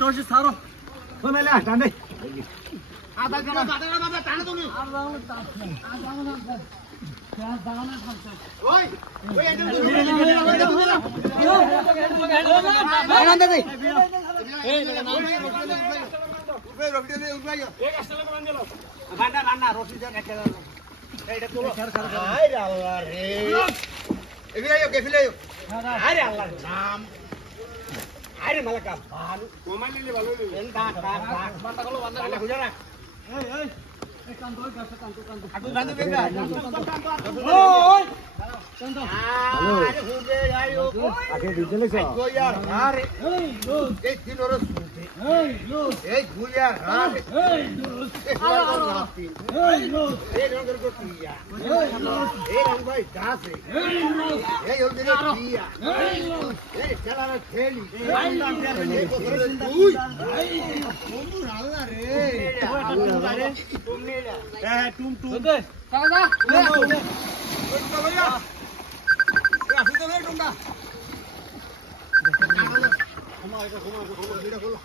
রশি ছাড়ো মেলে টানে আরে মালাকা ভালো কমাই নিলে ভালো হইবে এন্ডা বাটা গুলো বান্দা গুলো খুঁজে রাখ এই এই এই কান ধরে গাছ কান আটু গান দেবে ওই কান তো আরে হুবে আইও আগে ডিজেল আছে কো यार আরে এই লোক এই দিন ওর এই লোক এই গুলিয়া আরে এই লোক এই লোক এই রঙের গোটিয়া এই লোক এই রঙ ভাই গাছে এই লোক এই ওদের দিয়া এই লোক এই চালার খেলি এই তুই বন্ধু আল্লাহ রে তুমি রে এ টুম টুম কাকা ওটা ভাইয়া এ আসি তো ভাই টুমটা ক্ষমা এটা ক্ষমা এটা খোলো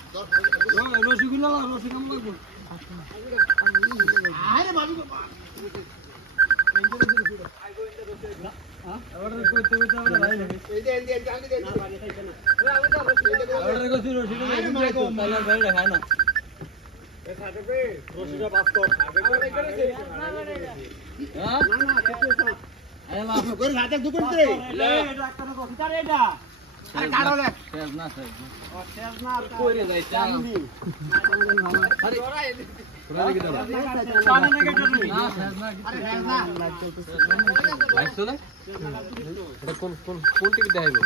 রসগোল্লা রসগোল্লা লাগবে আরে বাবু অর্ডার করতে করতে আমরা ভাই লাগে এই দে জলদি দে না বাড়ি খাইছ না অর্ডার করছি রসিটা তাহলে ভাই খায় না এ সাথে বে রসিটা বাস্তব আগে করেছে হ্যাঁ না না কেটে না আইলা করে হাতে দুপুর রে এটা একটা রসিটা রে এটা আরে কাড়ো লে শেষ না ও শেষ না কইরে যাই চান্দি আরে পুরা কি দাও পানি না কেটে না শেষ না আরে শেষ না ভাই চলে এটা কোন টিকিট দেখাইবো